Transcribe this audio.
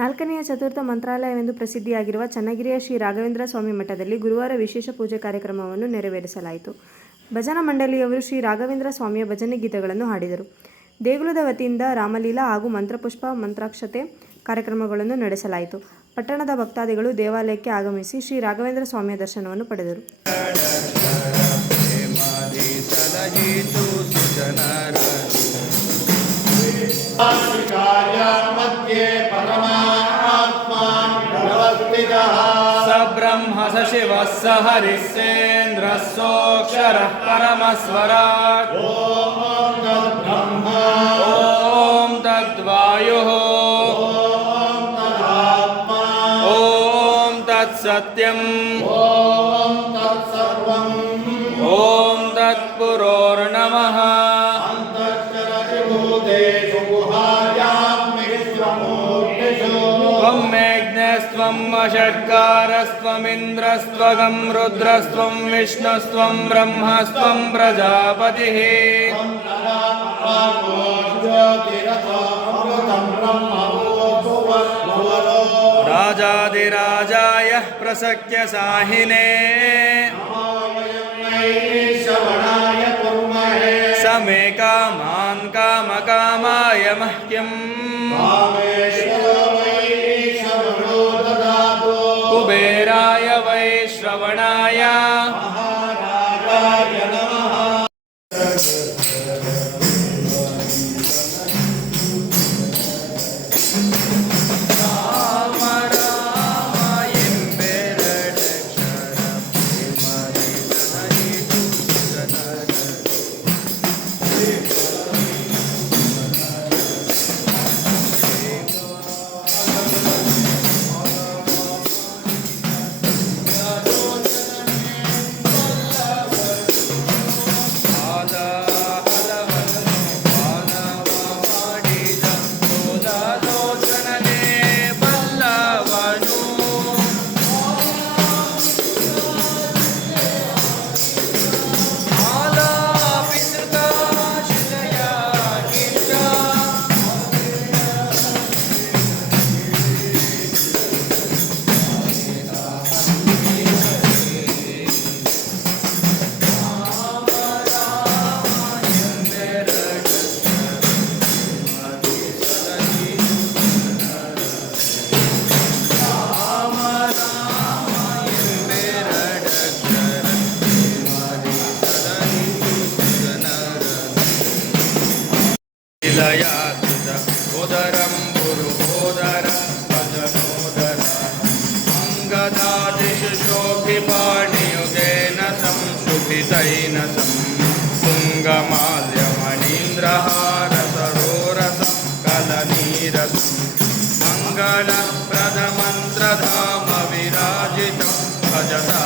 ನಾಲ್ಕನೆಯ ಚತುರ್ಥ ಮಂತ್ರಾಲಯವೆಂದು ಪ್ರಸಿದ್ಧಿಯಾಗಿರುವ ಚನ್ನಗಿರಿಯ ಶ್ರೀ ರಾಘವೇಂದ್ರ ಸ್ವಾಮಿ ಮಠದಲ್ಲಿ ಗುರುವಾರ ವಿಶೇಷ ಪೂಜೆ ಕಾರ್ಯಕ್ರಮವನ್ನು ನೆರವೇರಿಸಲಾಯಿತು. ಭಜನಾ ಮಂಡಳಿಯವರು ಶ್ರೀ ರಾಘವೇಂದ್ರ ಸ್ವಾಮಿಯ ಭಜನೆ ಗೀತೆಗಳನ್ನು ಹಾಡಿದರು. ದೇಗುಲದ ವತಿಯಿಂದ ರಾಮಲೀಲಾ ಹಾಗೂ ಮಂತ್ರಪುಷ್ಪ, ಮಂತ್ರಾಕ್ಷತೆ ಕಾರ್ಯಕ್ರಮಗಳನ್ನು ನಡೆಸಲಾಯಿತು. ಪಟ್ಟಣದ ಭಕ್ತಾದಿಗಳು ದೇವಾಲಯಕ್ಕೆ ಆಗಮಿಸಿ ಶ್ರೀ ರಾಘವೇಂದ್ರ ಸ್ವಾಮಿಯ ದರ್ಶನವನ್ನು ಪಡೆದರು. ಸಲಹಿತು ब्रह्म स शिवः स हरिस्सेन्द्रः सोऽक्षरः परमस्वराट् ॐ तद्वायुः। ॐ तत्सत्यम्। ॐ तत्पुरोर्नमः त्वं मेघ्नस्त्वं वषट्कारस्त्वमिन्द्रस्त्वगं रुद्रस्त्वं विष्णुस्त्वं ब्रह्मस्त्वं प्रजापतिः। राजादिराजाय प्रसख्य साहिने। समे कामान् कामकामाय मह्यम् विलयातुत तं तुङ्गमाल्यमणीन्द्रहारसरोरसं कलनीरसं मङ्गलप्रदमन्त्रधाम विराजितं भजता